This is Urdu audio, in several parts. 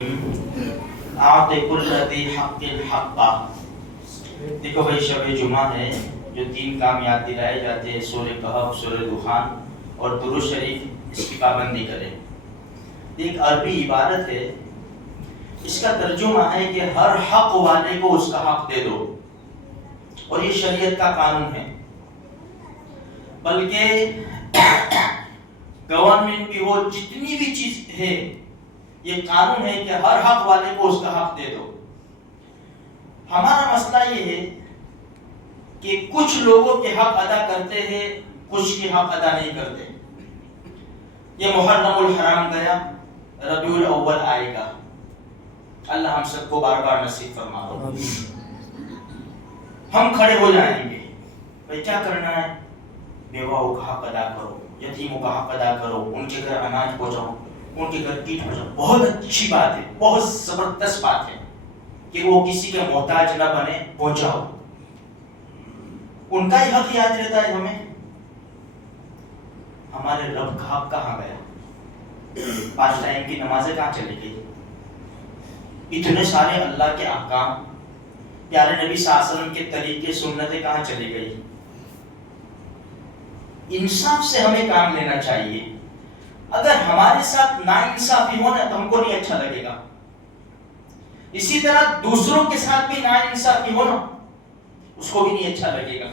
دیکھو بھائی، شب جمعہ ہے، جو 3 کام یاد دلائے جاتے ہیں، سورہ کہف، سورہ دخان اور درود شریف، اس کی پابندی کرے۔ ایک عربی عبارت ہے، اس کا ترجمہ ہے کہ ہر حق والے کو اس کا حق دے دو، اور یہ شریعت کا قانون ہے۔ بلکہ گورنمنٹ کی وہ جتنی بھی چیز ہے، یہ قانون ہے کہ ہر حق والے کو اس کا حق دے دو۔ ہمارا مسئلہ یہ ہے کہ کچھ لوگوں کے حق ادا کرتے ہیں، کچھ کے حق ادا نہیں کرتے۔ یہ محرم الحرام گیا، ربیع الاول آئے گا، اللہ ہم سب کو بار بار نصیب فرما دو۔ ہم کھڑے ہو جائیں گے، بھائی کیا کرنا ہے؟ بیواؤں کا حق ادا کرو، یتیموں کا حق ادا کرو، ان کے گھر اناج پہنچاؤ، ان کے گھر کیٹ پہنچاؤ۔ بہت اچھی بات ہے، بہت زبردست بات ہے کہ وہ کسی کے محتاج نہ بنے، پہنچاؤ۔ ان کا ہی حق یاد رہتا ہے ہمیں، ہمارے رب کا حق کہاں گیا؟ 5 ٹائم کی نمازیں کہاں چلی گئی؟ اتنے سارے اللہ کے احکام، پیارے نبی صلی اللہ علیہ وسلم کے طریقے، سنتیں کہاں چلی گئی؟ انصاف سے ہمیں کام لینا چاہیے۔ اگر ہمارے ساتھ ناانصافی ہو نا تو ہم کو نہیں اچھا لگے گا، اسی طرح دوسروں کے ساتھ بھی ناانصافی ہو نا، اس کو بھی نہیں اچھا لگے گا۔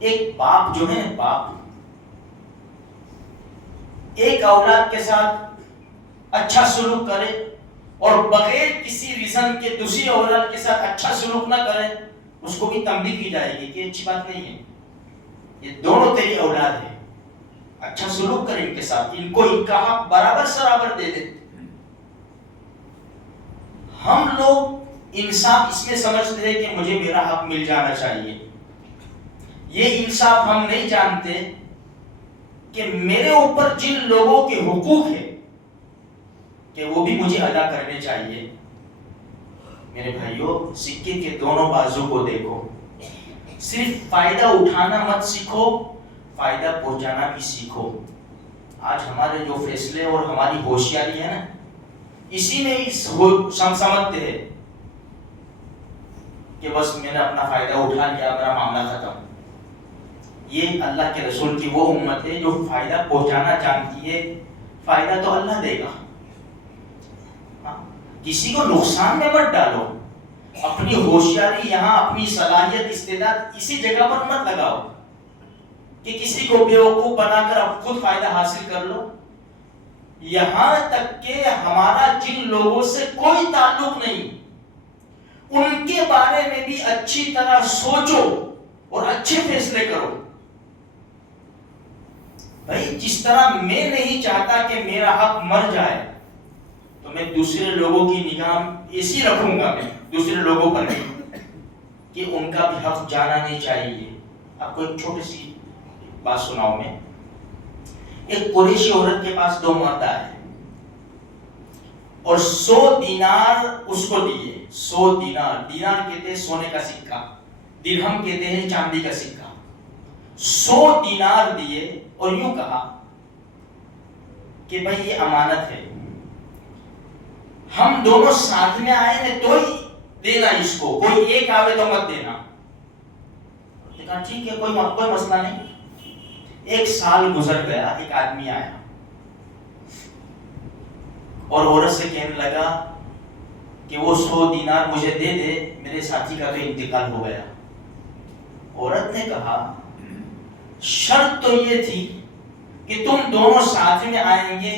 ایک باپ جو ہے، باپ ایک اولاد کے ساتھ اچھا سلوک کرے اور بغیر کسی ریزن کے دوسری اولاد کے ساتھ اچھا سلوک نہ کرے، اس کو بھی تنبیہ کی جائے گی کہ اچھی بات نہیں ہے، یہ دونوں تیری اولاد ہے، اچھا سلوک کرے ان کے ساتھ، ان کو ان کا حق برابر سرابر دے دے۔ ہم لوگ انصاف اس میں سمجھتے ہیں کہ مجھے میرا حق مل جانا چاہیے۔ یہ انصاف ہم نہیں جانتے کہ میرے اوپر جن لوگوں کے حقوق ہیں کہ وہ بھی مجھے ادا کرنے چاہیے۔ میرے بھائیوں، سکے کے دونوں بازو کو دیکھو، صرف فائدہ اٹھانا مت سیکھو، فائدہ پہنچانا بھی سیکھو۔ آج ہمارے جو فیصلے اور ہماری ہوشیاری ہے نا، اسی میں سمجھتے ہیں کہ بس میں نے اپنا فائدہ اٹھا لیا، میرا معاملہ ختم۔ یہ اللہ کے رسول کی وہ امت ہے جو فائدہ پہنچانا جانتی ہے، فائدہ تو اللہ دے گا۔ کسی کو نقصان میں مت ڈالو، اپنی ہوشیاری یہاں، اپنی صلاحیت، استعداد اسی جگہ پر مت لگاؤ کہ کسی کو بیوقوف بنا کر اب خود فائدہ حاصل کر لو۔ یہاں تک کہ ہمارا جن لوگوں سے کوئی تعلق نہیں، ان کے بارے میں بھی اچھی طرح سوچو اور اچھے فیصلے کرو۔ بھائی جس طرح میں نہیں چاہتا کہ میرا حق مر جائے، تو میں دوسرے لوگوں کی نگاہ ایسی رکھوں گا، میں دوسرے لوگوں پر نہیں کہ ان کا بھی حق جانا نہیں چاہیے۔ آپ کو ایک چھوٹی سی بات سناؤں میں۔ ایک قریشی عورت کے پاس 2 مرد آئے اور 100 دینار اس کو دیے۔ 100 دینار، دینار کہتے ہیں سونے کا سکہ، درہم کہتے ہیں چاندی کا سکہ۔ 100 دینار دیے اور یوں کہا کہ بھائی یہ امانت ہے، ہم دونوں ساتھ میں آئے ہیں تو ہی دینا اس کو، کوئی ایک آوے تو مت دینا۔ کہا ٹھیک ہے، کوئی مسئلہ نہیں۔ 1 سال گزر گیا، ایک آدمی آیا اور عورت سے کہنے لگا کہ وہ 100 دینار مجھے دے دے، میرے ساتھی کا تو انتقال ہو گیا۔ عورت نے کہا شرط تو یہ تھی کہ تم دونوں ساتھ میں آئیں گے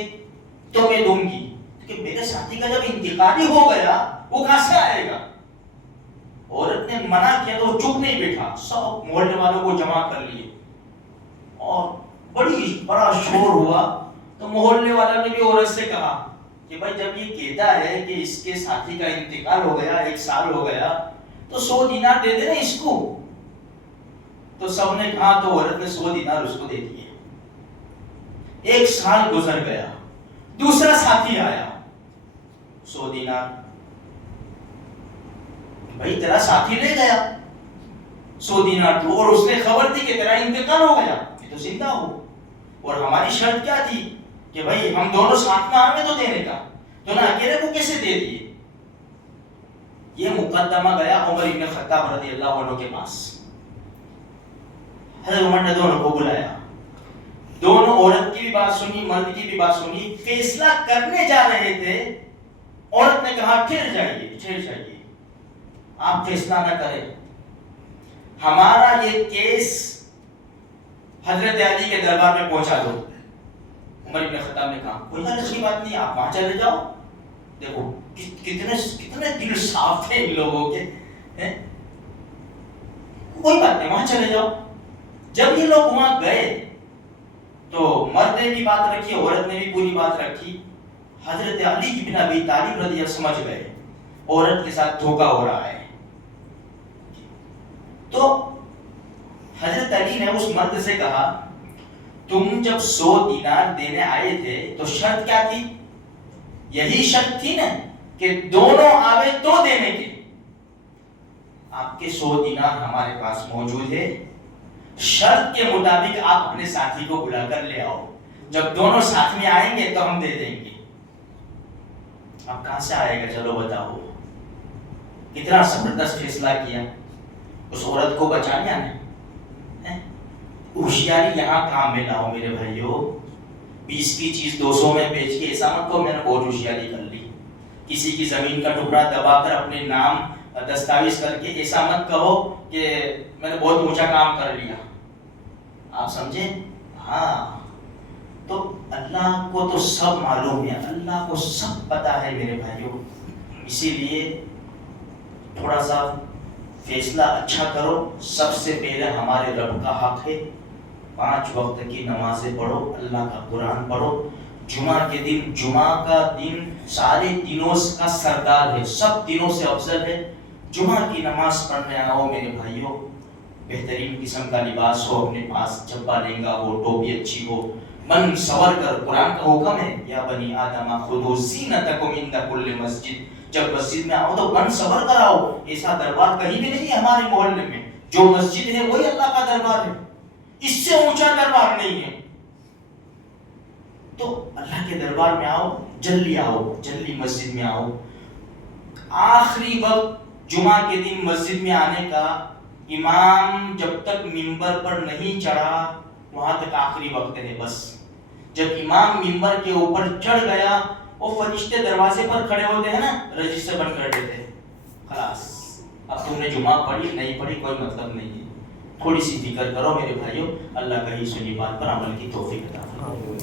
تو میں دوں گی، کہ میرے ساتھی کا جب انتقال ہی ہو گیا وہ کہاں سے آئے گا؟ عورت نے منع کیا تو وہ چپ نہیں بیٹھا، سب محلے والوں کو جمع کر لیے اور بڑا شور ہوا۔ تو محلے والوں نے بھی عورت سے کہا کہ بھائی جب یہ کہتا ہے کہ اس کے ساتھی کا انتقال ہو گیا، 1 سال ہو گیا، تو 100 دینار دے دے نا اس کو۔ تو سب نے کہا، تو عورت نے 100 دینار اس کو دے دیے۔ 1 سال گزر گیا، دوسرا ساتھی آیا، 100 دینار، بھائی تیرا ساتھی لے گیا 100 دینار تو، اور اس نے خبر دی کہ تیرا انتقال ہو گیا، یہ تو زندہ ہو، اور ہماری شرط کیا تھی کہ بھائی ہم دونوں ساتھ میں آئیں تو دینے کا۔ تو نہ اکیلے کو کیسے دے دیے؟ یہ مقدمہ گیا عمر ابن خطاب رضی اللہ عنہ کے پاس. حضرت عمر نے دونوں کو بلایا, دونوں عورت کی بھی بات سنی, مرد کی بھی بات سنی. فیصلہ کرنے جا رہے تھے, عورت نے کہا ٹھہر جائیے, آپ فیصلہ نہ کریں, ہمارا یہ کیس حضرت علی کے دربار میں پہنچا دو. عمر ابن خطاب نے کہا کوئی حرج کی بات نہیں, آپ وہاں چلے جاؤ. دیکھو کتنے دل صاف تھے ان لوگوں کے, کوئی بات نہیں وہاں چلے جاؤ. جب یہ لوگ وہاں گئے تو مرد نے بھی بات رکھی, عورت نے بھی پوری بات رکھی. حضرت علی بن ابی طالب رضی اللہ سمجھ گئے عورت کے ساتھ دھوکا ہو رہا ہے. تو حضرت علی نے اس مرد سے کہا تم جب 100 دینار دینے آئے تھے تو شرط کیا تھی؟ یہی شرط تھی نا کہ دونوں آوے تو دینے کے. آپ کے 100 دینار ہمارے پاس موجود ہے, شرط کے مطابق آپ اپنے ساتھی کو بلا کر لے آؤ, جب دونوں ساتھ میں آئیں گے تو ہم دے دیں گے. اب کہاں سے آئے گا؟ چلو بتاؤ. کتنا زبردست فیصلہ کیا اس عورت کو بچانے آنے. ہوشیاری یہاں کام میں لاؤ میرے بھائیو. 20 کی چیز 200 میں بیچ کے ایسا مت کہو میں نے بہت ہوشیاری کر لی. کسی کی زمین کا ٹکڑا دبا کر اپنے نام دستاویز کر کے ایسا مت کہو کہ میں نے بہت اونچا کام کر لیا. آپ سمجھے؟ ہاں, تو اللہ کو تو سب معلوم ہے, اللہ کو سب پتا ہے میرے بھائیو. اسی لیے تھوڑا سا فیصلہ اچھا کرو. سب سے پہلے ہمارے رب کا حق ہے, 5 وقت کی نمازیں پڑھو, اللہ کا قرآن پڑھو. جمعہ کے دن, جمعہ کا دن سارے دنوں کا سردار ہے, سب دنوں سے افضل ہے. جمعہ کی نماز پڑھنے آؤ میرے بھائیو. بہترین قسم کا لباس ہو اپنے پاس, جبہ لہنگا ہو, ٹوپی اچھی ہو, من سور کر. قرآن کا حکم ہے یا بنی آدم خذوا زینتکم عند کل مسجد. جب مسجد میں آؤ تو من سور کر آؤ. ایسا دربار کہیں بھی نہیں ہے ہمارے محلے میں. جو مسجد ہے وہی اللہ کا دربار ہے, اس سے اونچا دربار نہیں ہے. تو اللہ کے دربار میں آؤ, جلدی مسجد میں آؤ. آخری وقت جمعہ کے دن مسجد میں آنے کا, امام جب تک منبر پر نہیں چڑھا وہاں تک آخری وقت ہے بس. جب امام منبر کے اوپر چڑھ گیا, وہ فرشتے دروازے پر کھڑے ہوتے ہیں نا, رجسٹر بند کر دیتے ہیں, خلاص اب تم نے جمعہ پڑھی نہیں پڑھی کوئی مطلب نہیں ہے. تھوڑی سی فکر کرو میرے بھائیو, اللہ کہیں سنی بات پر عمل کی توفیق عطا فرمائے.